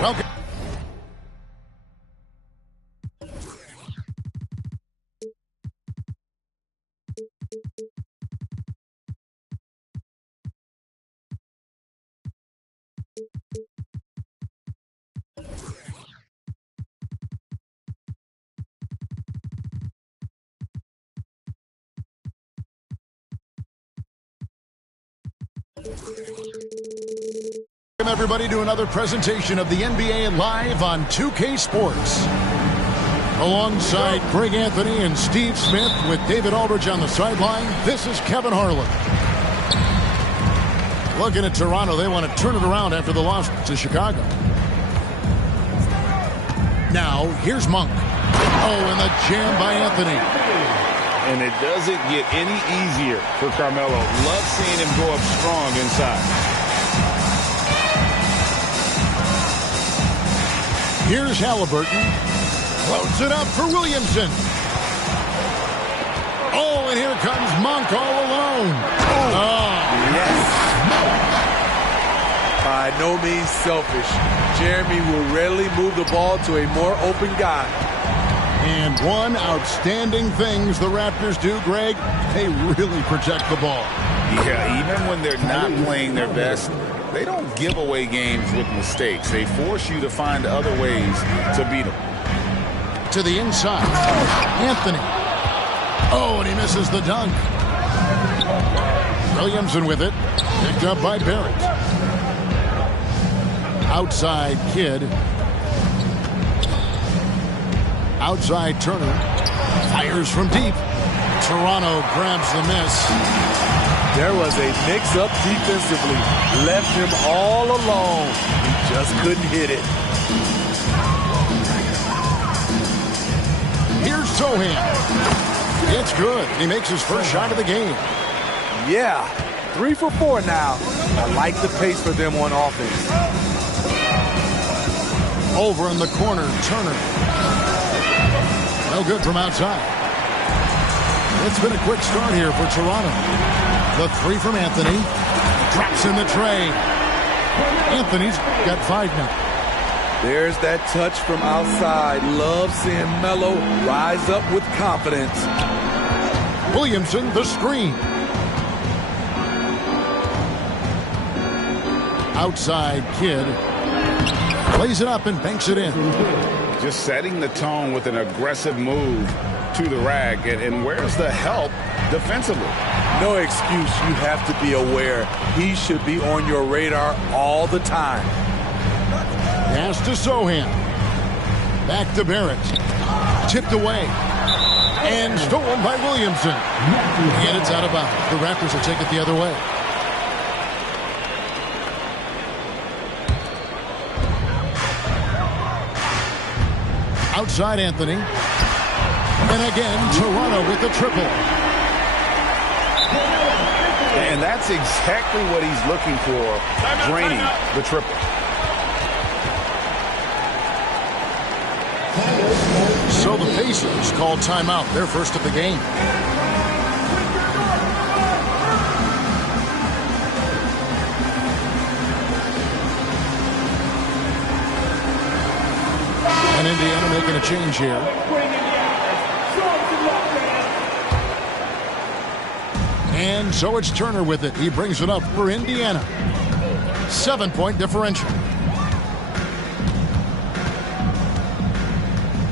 Welcome. Welcome everybody to another presentation of the NBA live on 2K Sports. Alongside Greg Anthony and Steve Smith with David Aldridge on the sideline, this is Kevin Harlan. Looking at Toronto, they want to turn it around after the loss to Chicago. Now, here's Monk. Oh, and the jam by Anthony. And it doesn't get any easier for Carmelo. Love seeing him go up strong inside. Here's Halliburton. Floats it up for Williamson. Oh, and here comes Monk all alone. Oh. Yes. By no means selfish. Jeremy will rarely move the ball to a more open guy. And one outstanding things the Raptors do, Greg, they really protect the ball. Yeah, even when they're not playing their best, they don't give away games with mistakes. They force you to find other ways to beat them. To the inside. Anthony. Oh, and he misses the dunk. Williamson with it. Picked up by Barrett. Outside Kidd. Outside Turner. Fires from deep. Toronto grabs the miss. There was a mix-up defensively. Left him all alone. He just couldn't hit it. Here's Sohan. It's good. He makes his first shot of the game. Yeah, 3 for 4 now. I like the pace for them on offense. Over in the corner, Turner. No good from outside. It's been a quick start here for Toronto. The 3 from Anthony. Drops in the tray. Anthony's got 5 now. There's that touch from outside. Love seeing Melo rise up with confidence. Williamson, the screen. Outside Kidd. Plays it up and banks it in. Just setting the tone with an aggressive move to the rack. And where's the help defensively? No excuse. You have to be aware. He should be on your radar all the time. Pass to Sohan. Back to Barrett. Tipped away. And stolen by Williamson. And it's out of bounds. The Raptors will take it the other way. Outside Anthony. And again, Toronto with the triple. And that's exactly what he's looking for, draining the triple. So the Pacers call timeout, their first of the game. And Indiana making a change here. And so it's Turner with it. He brings it up for Indiana. 7-point differential.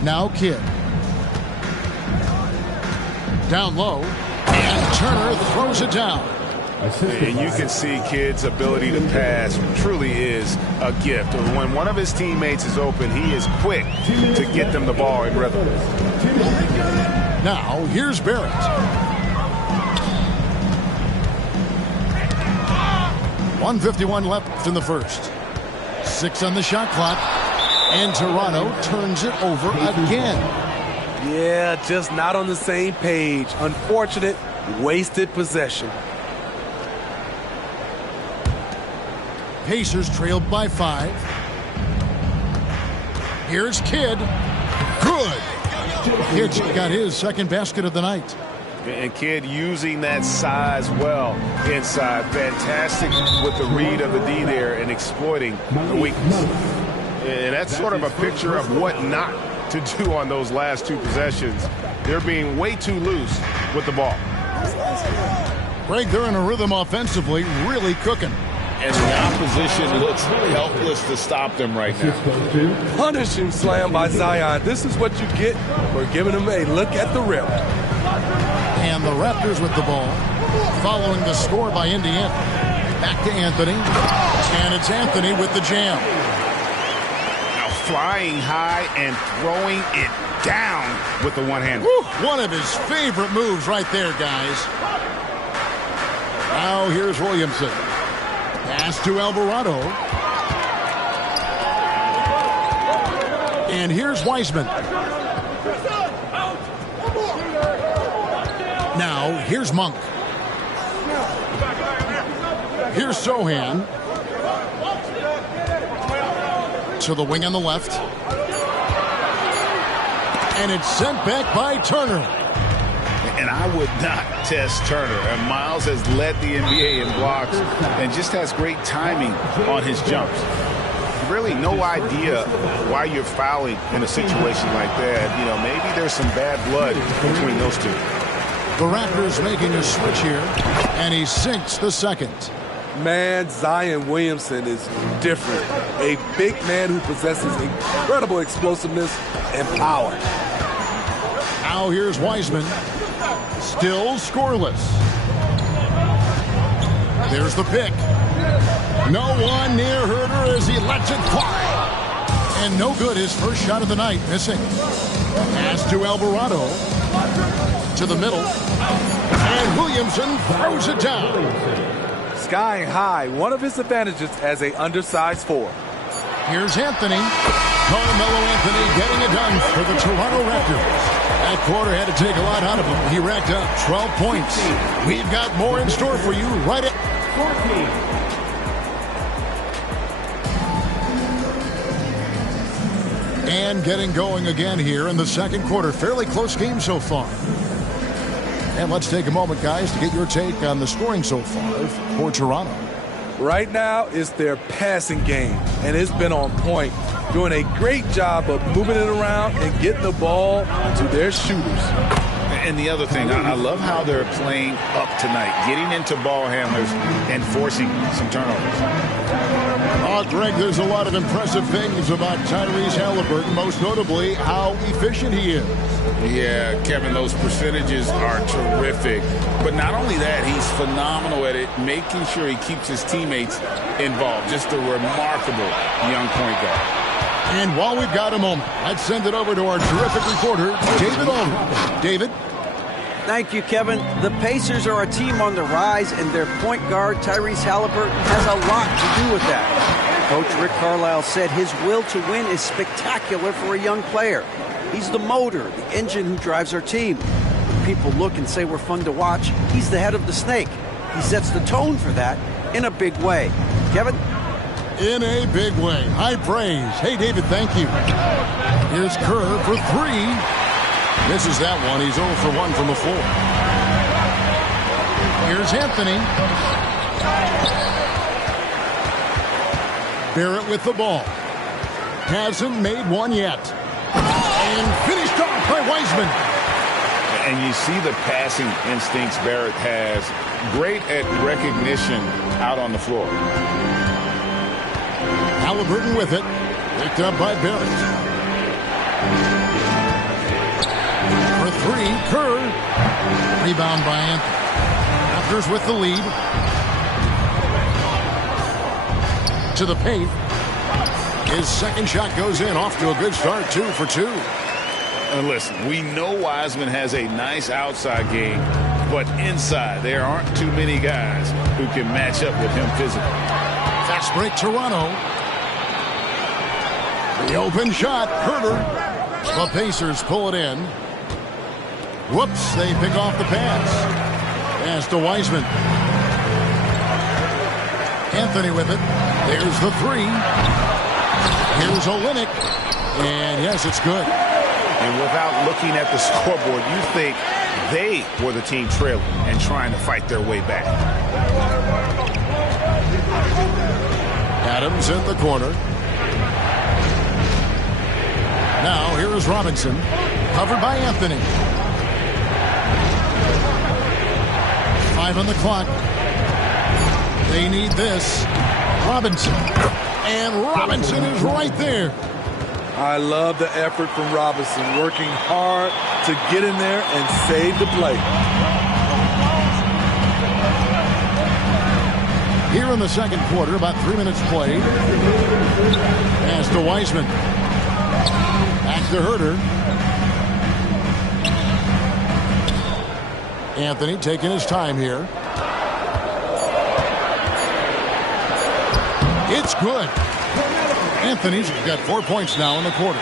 Now Kidd. Down low. And Turner throws it down. And you can see Kidd's ability to pass truly is a gift. When one of his teammates is open, he is quick to get them the ball in rhythm. Now here's Barrett. .151 left in the first. 6 on the shot clock. And Toronto turns it over again. Yeah, just not on the same page. Unfortunate, wasted possession. Pacers trailed by 5. Here's Kidd. Good. Kidd's got his second basket of the night. And Kidd using that size well inside. Fantastic with the read of the D there and exploiting the weakness. And that's sort of a picture of what not to do on those last two possessions. They're being way too loose with the ball. Greg, they're in a rhythm offensively, really cooking. And the opposition looks helpless to stop them right now. Punishing slam by Zion. This is what you get for giving him a look at the rim. And the Raptors with the ball, following the score by Indiana. Back to Anthony. And it's Anthony with the jam. Now flying high and throwing it down with the one-hander. One of his favorite moves right there, guys. Now here's Williamson. Pass to Alvarado. And here's Wiseman. Now here's Monk. Here's Sohan. To the wing on the left. And it's sent back by Turner. And I would not test Turner. And Miles has led the NBA in blocks and just has great timing on his jumps. Really no idea why you're fouling in a situation like that. You know, maybe there's some bad blood between those two. The Raptors making a switch here, and he sinks the second. Man, Zion Williamson is different. A big man who possesses incredible explosiveness and power. Now here's Wiseman. Still scoreless. There's the pick. No one near Herder as he lets it fly. And no good, his first shot of the night, missing. Pass to Alvarado. To the middle. And Williamson throws it down. Skying high, one of his advantages as a undersized four. Here's Anthony. Carmelo Anthony getting it done for the Toronto Raptors. That quarter had to take a lot out of him. He racked up 12 points. We've got more in store for you right at 14. And getting going again here in the second quarter. Fairly close game so far. And let's take a moment, guys, to get your take on the scoring so far for Toronto. Right now, it's their passing game, and it's been on point. Doing a great job of moving it around and getting the ball to their shooters. And the other thing, I love how they're playing up tonight, getting into ball handlers and forcing some turnovers. Greg, there's a lot of impressive things about Tyrese Halliburton, most notably how efficient he is. Yeah, Kevin, those percentages are terrific. But not only that, he's phenomenal at it, making sure he keeps his teammates involved. Just a remarkable young point guard. And while we've got a moment, let's send it over to our terrific reporter, David Aldridge. David? Thank you, Kevin. The Pacers are a team on the rise, and their point guard, Tyrese Halliburton, has a lot to do with that. Coach Rick Carlisle said his will to win is spectacular for a young player. He's the motor, the engine who drives our team. When people look and say we're fun to watch, he's the head of the snake. He sets the tone for that in a big way. Kevin? In a big way. High praise. Hey, David, thank you. Here's Kerr for three. Misses that one. He's 0 for 1 from the floor. Here's Anthony. Barrett with the ball. Hasn't made one yet. And finished off by Wiseman. And you see the passing instincts Barrett has. Great at recognition out on the floor. Halliburton with it. Picked up by Barrett. For three, Kerr. Rebound by Anthony. Raptors with the lead. To the paint. His second shot goes in. Off to a good start. 2 for 2. And listen, we know Wiseman has a nice outside game, but inside there aren't too many guys who can match up with him physically. Fast break, Toronto. The open shot, Herder. The Pacers pull it in. Whoops, they pick off the pass. Pass to Wiseman. Anthony with it. There's the three. Here's Olynyk. And yes, it's good. And without looking at the scoreboard, you think they were the team trailing and trying to fight their way back. Adams in the corner. Now here is Robinson, covered by Anthony. 5 on the clock. They need this. Robinson. And Robinson is right there. I love the effort from Robinson, working hard to get in there and save the play. Here in the second quarter, about 3 minutes played. Pass to Wiseman. Back to Herter. Anthony taking his time here. It's good. Anthony's got 4 points now in the quarter.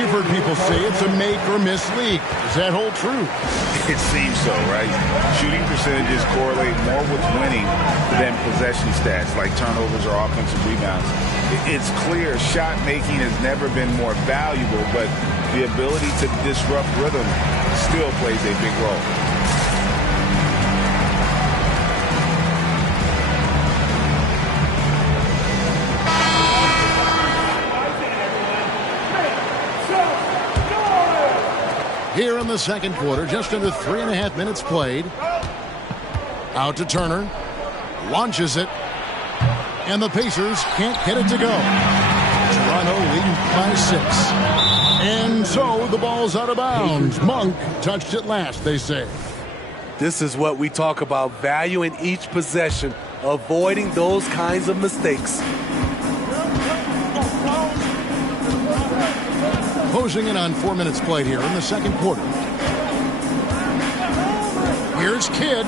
You've heard people say it's a make or miss league. Does that hold true? It seems so, right? Shooting percentages correlate more with winning than possession stats like turnovers or offensive rebounds. It's clear shot making has never been more valuable, but the ability to disrupt rhythm still plays a big role. Here in the second quarter, just under 3.5 minutes played. Out to Turner. Launches it. And the Pacers can't get it to go. Toronto leading by 6. And so the ball's out of bounds. Monk touched it last, they say. This is what we talk about, valuing each possession, avoiding those kinds of mistakes. Closing in on 4 minutes played here in the second quarter. Here's Kidd.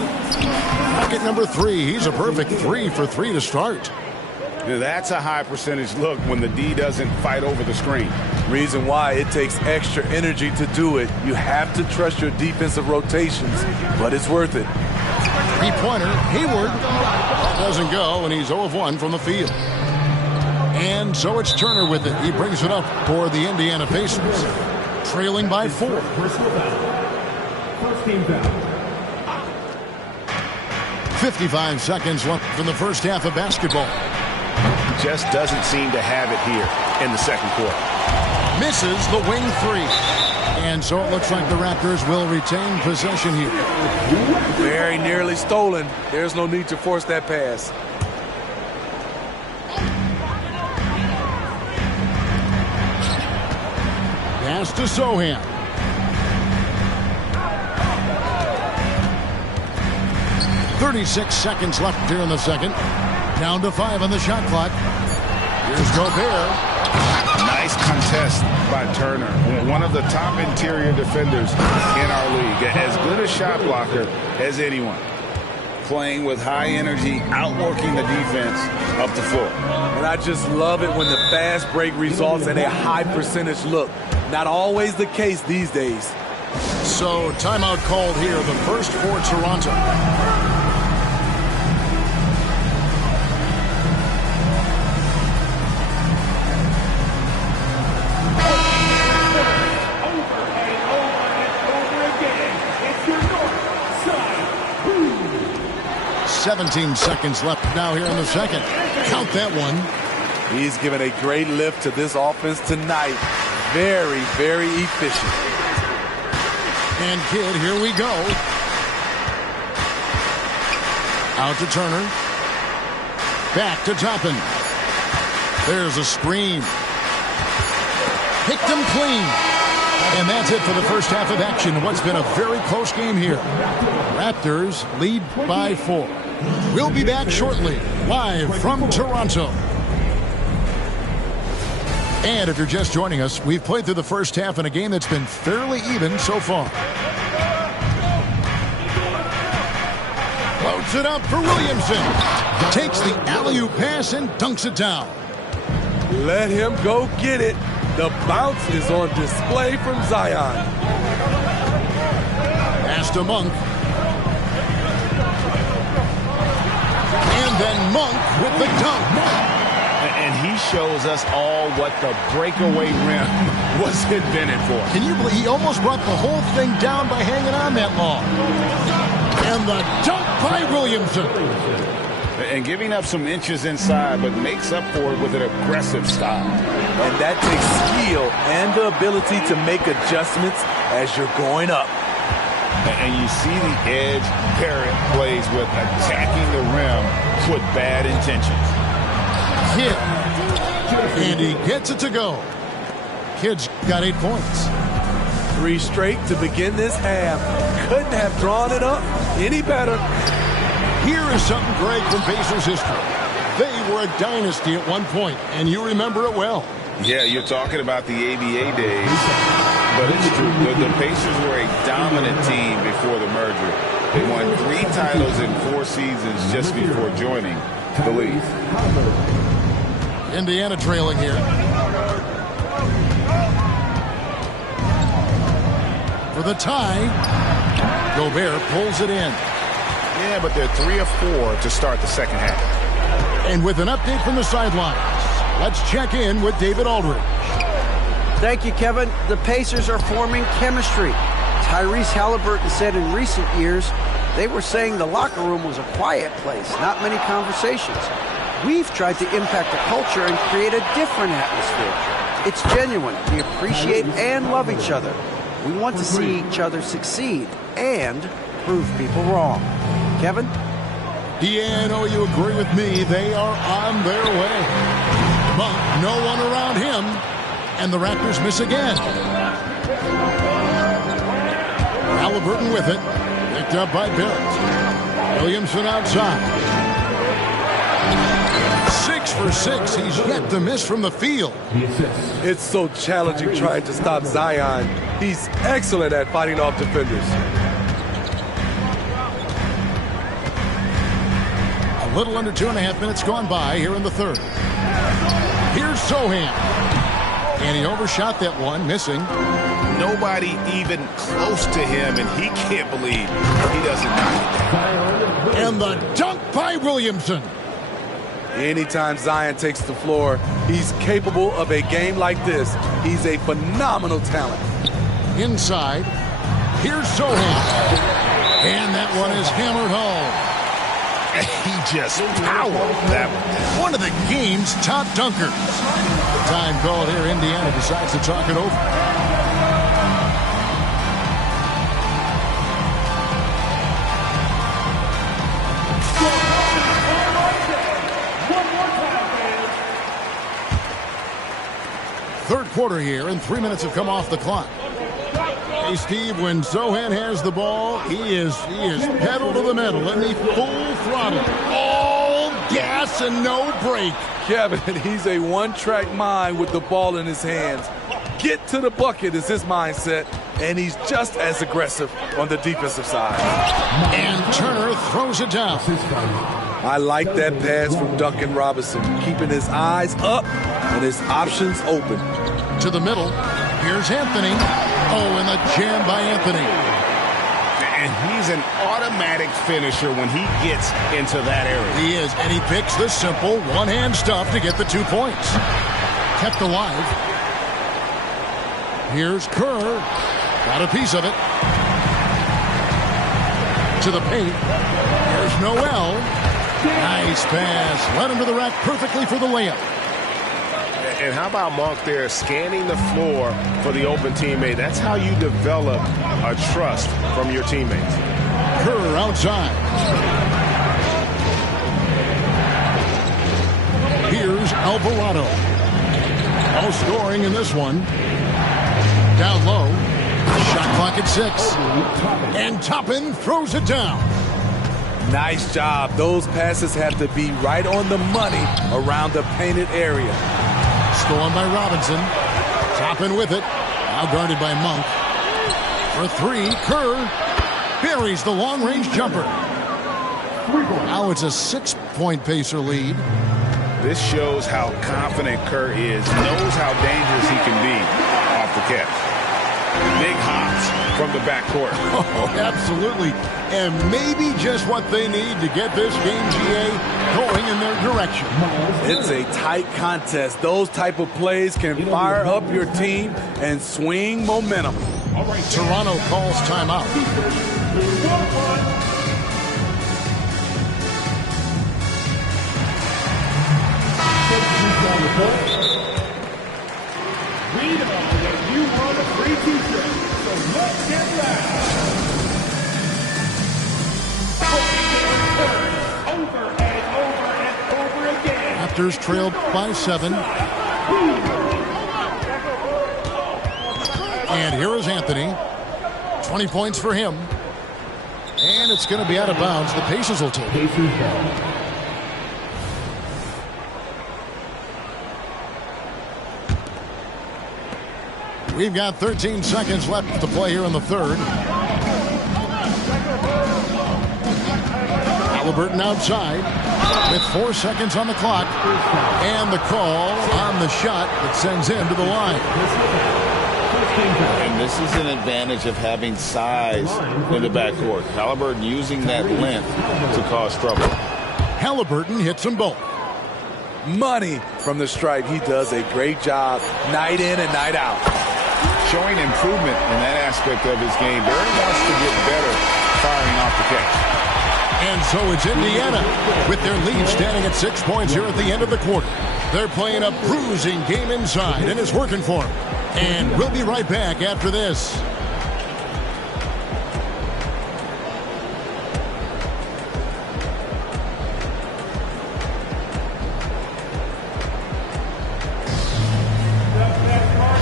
Bucket number 3. He's a perfect 3 for 3 to start. That's a high percentage look when the D doesn't fight over the screen. Reason why it takes extra energy to do it. You have to trust your defensive rotations, but it's worth it. 3-pointer, Hayward. Doesn't go, and he's 0 of 1 from the field. And so it's Turner with it. He brings it up for the Indiana Pacers. Trailing by 4. First team foul. 55 seconds left in the first half of basketball. Just doesn't seem to have it here in the second quarter. Misses the wing 3. And so it looks like the Raptors will retain possession here. Very nearly stolen. There's no need to force that pass. Pass to Sohan. .36 seconds left here in the second. Down to 5 on the shot clock. Here's Gobert. Nice contest by Turner. One of the top interior defenders in our league. As good a shot blocker as anyone. Playing with high energy, outworking the defense up the floor. And I just love it when the fast break results in a high percentage look. Not always the case these days. So timeout called here, the first for Toronto. It's your north side. 17 seconds left now here in the second. Count that one. He's given a great lift to this offense tonight. Very, very efficient. And Kidd, here we go. Out to Turner. Back to Toppin. There's a screen. Picked him clean. And that's it for the first half of action. What's been a very close game here. Raptors lead by 4. We'll be back shortly, live from Toronto. And if you're just joining us, we've played through the first half in a game that's been fairly even so far. Floats it up for Williamson. Takes the alley-oop pass and dunks it down. Let him go get it. The bounce is on display from Zion. Pass to Monk. And then Monk with the dunk. And he shows us all what the breakaway rim was invented for. Can you believe he almost brought the whole thing down by hanging on that long? And the dunk by Williamson. And giving up some inches inside, but makes up for it with an aggressive style. And that takes skill and the ability to make adjustments as you're going up. And you see the edge Parrott plays with attacking the rim with bad intentions. Kidd. And he gets it to go. Kidd's got 8 points. 3 straight to begin this half. Couldn't have drawn it up any better. Here is something, Greg, from Pacers history. They were a dynasty at one point, and you remember it well. Yeah, you're talking about the ABA days, but it's true. The Pacers were a dominant team before the merger. They won 3 titles in 4 seasons just before joining the league. Indiana trailing here. For the tie, Gobert pulls it in. Yeah, but they're 3 of 4 to start the second half. And with an update from the sidelines, let's check in with David Aldridge. Thank you, Kevin. The Pacers are forming chemistry. Tyrese Halliburton said in recent years they were saying the locker room was a quiet place, not many conversations. We've tried to impact the culture and create a different atmosphere. It's genuine. We appreciate and love each other. We want to see each other succeed and prove people wrong. Kevin? Yeah, I know you agree with me. They are on their way. Monk, no one around him. And the Raptors miss again. Halliburton with it. Picked up by Barrett. Williamson outside. 6 for 6. He's yet to miss from the field. It's so challenging trying to stop Zion. He's excellent at fighting off defenders. A little under 2.5 minutes gone by here in the third. Here's Sohan. And he overshot that one, missing. Nobody even close to him, and he can't believe he doesn't knock it down. And the dunk by Williamson. Anytime Zion takes the floor, he's capable of a game like this. He's a phenomenal talent. Inside, here's Sohan. And that one is hammered home. He just powered that one of the game's top dunkers. Time called here. Indiana decides to talk it over. Third quarter here, and 3 minutes have come off the clock. Hey, Steve, when Sohan has the ball, he is pedal to the metal and he full throttle. All gas and no break. Kevin, he's a one-track mind with the ball in his hands. Get to the bucket is his mindset, and he's just as aggressive on the defensive side. And Turner throws it down. I like that pass from Duncan Robinson, keeping his eyes up and his options open. To the middle, here's Anthony. Oh, and the jam by Anthony. And he's an automatic finisher when he gets into that area. He is, and he picks the simple one-hand stuff to get the 2 points. Kept alive. Here's Kerr. Got a piece of it. To the paint. Here's Noel. Nice pass. Led him to the rack perfectly for the layup. And how about Monk there scanning the floor for the open teammate? That's how you develop a trust from your teammates. Kerr outside. Here's Alvarado. No scoring in this one. Down low. Shot clock at 6. And Toppin throws it down. Nice job. Those passes have to be right on the money around the painted area. Stolen by Robinson. Toppin with it. Now guarded by Monk. For 3, Kerr buries the long-range jumper. Now it's a 6-point Pacer lead. This shows how confident Kerr is. Knows how dangerous he can be off the catch. Big hops from the backcourt. Oh, absolutely. And maybe just what they need to get this game, GA, going in their direction. It's a tight contest. Those type of plays can fire up your team and swing momentum. Toronto calls timeout. 1-1. 1-1. 1-1. We know that you want a free t-shirt, so let's get loud. Over and over and over again. Raptors trailed by 7. And here is Anthony. 20 points for him. And it's going to be out of bounds. The Pacers will take it. We've got 13 seconds left to play here in the third. Halliburton outside with 4 seconds on the clock. And the call on the shot that sends him to the line. And this is an advantage of having size in the backcourt. Halliburton using that length to cause trouble. Halliburton hits them both. Money from the stripe. He does a great job night in and night out. Showing improvement in that aspect of his game. Barry wants to get better firing off the catch. And so it's Indiana with their lead standing at 6 points here at the end of the quarter. They're playing a bruising game inside, and it's working for them. And we'll be right back after this.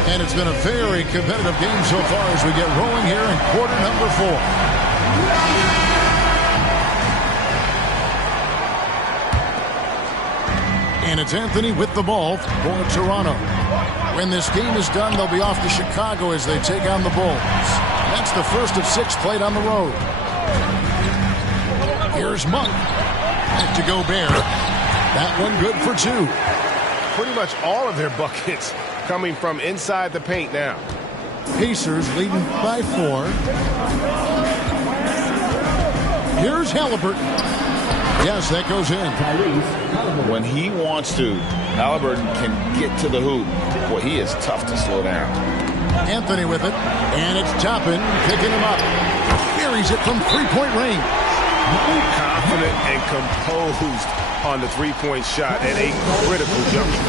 And it's been a very competitive game so far as we get rolling here in quarter number 4. And it's Anthony with the ball for Toronto. When this game is done, they'll be off to Chicago as they take on the Bulls. That's the first of 6 played on the road. Here's Monk. Back to Gobert. That one good for 2. Pretty much all of their buckets coming from inside the paint now. Pacers leading by 4. Here's Halliburton. Yes, that goes in. When he wants to, Halliburton can get to the hoop. Boy, he is tough to slow down. Anthony with it. And it's Toppin picking him up. Buries it from three-point range. Confident and composed on the three-point shot at a critical jumper.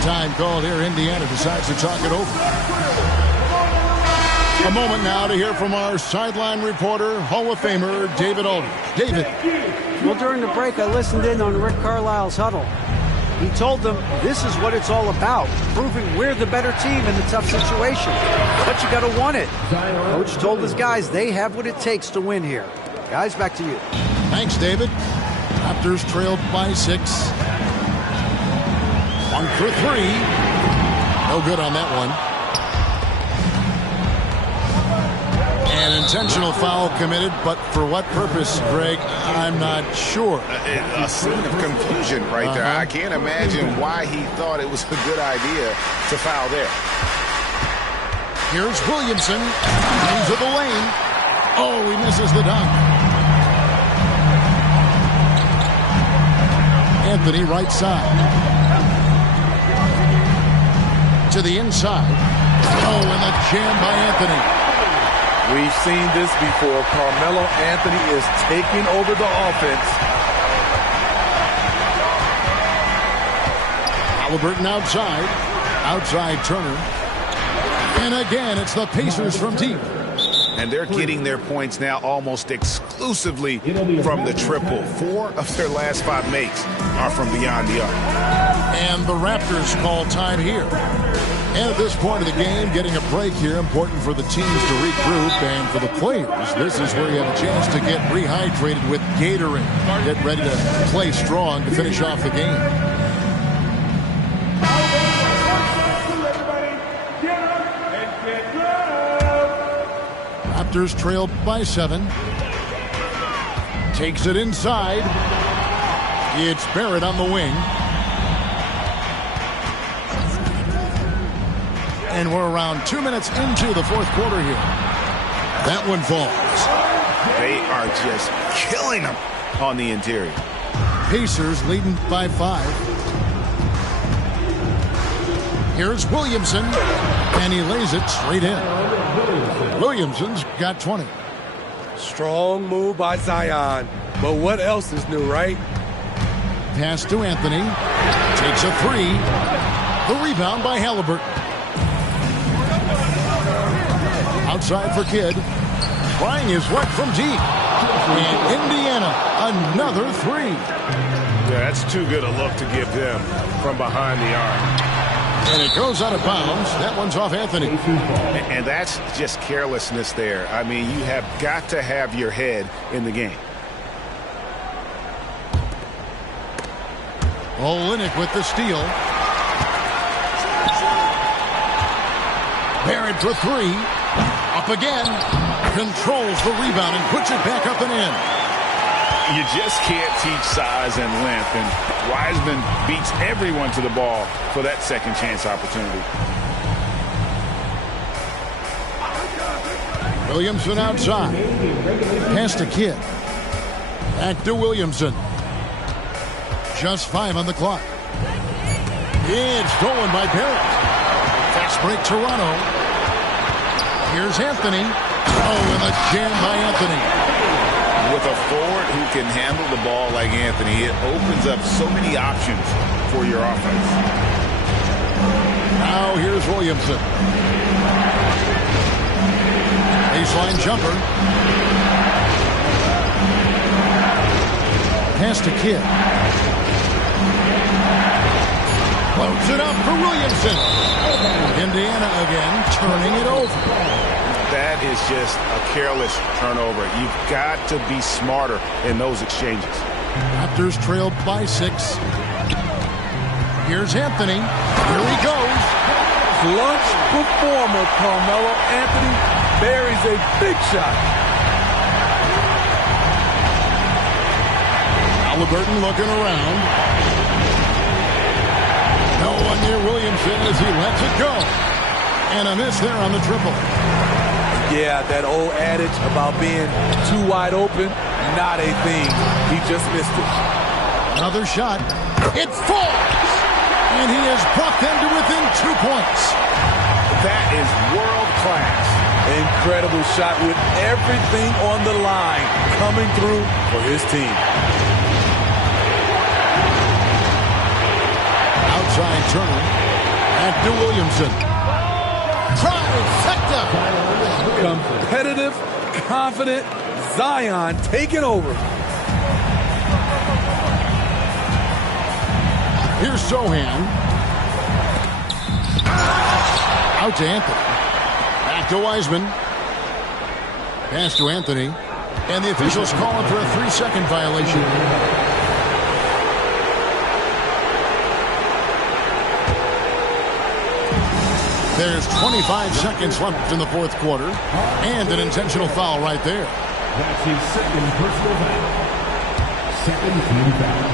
Time called here. Indiana decides to talk it over. A moment now to hear from our sideline reporter, Hall of Famer David Aldridge. David. Well, during the break, I listened in on Rick Carlisle's huddle. He told them this is what it's all about, proving we're the better team in the tough situation. But you got to want it. Coach told his guys they have what it takes to win here. Guys, back to you. Thanks, David. Raptors trailed by 6. 1 for 3. No good on that one. An intentional foul committed, but for what purpose, Greg, I'm not sure. A scene of confusion right there. I can't imagine why he thought it was a good idea to foul there. Here's Williamson into the lane. Oh, he misses the dunk. Anthony right side. To the inside. Oh, and the jam by Anthony. We've seen this before. Carmelo Anthony is taking over the offense. Halliburton outside. Outside Turner. And again, it's the Pacers from deep. And they're getting their points now almost exclusively from the triple. 4 of their last 5 makes are from beyond the arc. And the Raptors call time here. And at this point of the game, getting a break here, important for the teams to regroup, and for the players, this is where you have a chance to get rehydrated with Gatorade. Get ready to play strong to finish off the game. Raptors trailed by 7. Takes it inside. It's Barrett on the wing. And we're around 2 minutes into the fourth quarter here. That one falls. They are just killing them on the interior. Pacers leading by 5. Here's Williamson, and he lays it straight in. Williamson's got 20. Strong move by Zion. But what else is new, right? Pass to Anthony. Takes a 3. The rebound by Halliburton. Outside for Kidd. Trying his luck from deep. And Indiana, another three. Yeah, that's too good a look to give them from behind the arc. And it goes out of bounds. That one's off Anthony. And that's just carelessness there. I mean, you have got to have your head in the game. Olynyk with the steal. Barrett for three. Up again. Controls the rebound and puts it back up and in. You just can't teach size and length, and Wiseman beats everyone to the ball for that second chance opportunity. Williamson outside. Pass to Kidd. Back to Williamson. Just 5 on the clock. It's stolen by Barrett. Fast break Toronto. Here's Anthony. Oh, and a jam by Anthony. With a forward who can handle the ball like Anthony, it opens up so many options for your offense. Now here's Williamson. Baseline jumper. Pass to Kidd. Floats it up for Williamson. Indiana again turning it over. That is just a careless turnover. You've got to be smarter in those exchanges. Raptors trailed by 6. Here's Anthony. Here he goes. Clutch performer, Carmelo Anthony buries a big shot. Halliburton looking around. No one near Williamson as he lets it go. And a miss there on the triple. Yeah, that old adage about being too wide open, not a thing. He just missed it. Another shot. It falls! And he has brought them to within 2 points. That is world class. Incredible shot with everything on the line coming through for his team. Outside Turner. Back to Williamson. Trifecta! Competitive, confident, Zion taking over. Here's Sohan. Out to Anthony. Back to Wiseman. Pass to Anthony. And the officials calling for a 3-second violation. There's 25 seconds left in the fourth quarter. And an intentional foul right there. That's his second personal foul. Second team foul.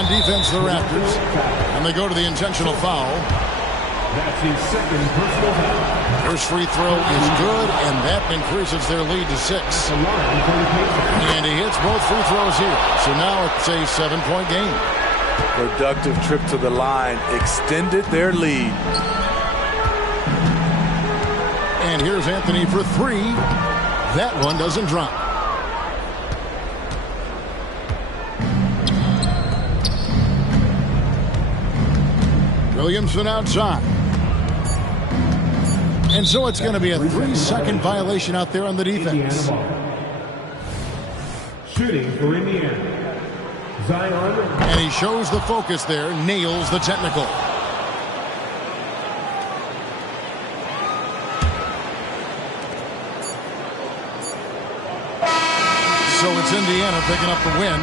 On defense, the Raptors. And they go to the intentional foul. That's his second personal foul. First free throw is good, and that increases their lead to 6. And he hits both free throws here. So now it's a 7-point game. Productive trip to the line extended their lead. And here's Anthony for 3. That one doesn't drop. Williamson outside. And so it's going to be a 3-second violation out there on the defense. Shooting for Indiana. Zion. And he shows the focus there, nails the technical. So it's Indiana picking up the win.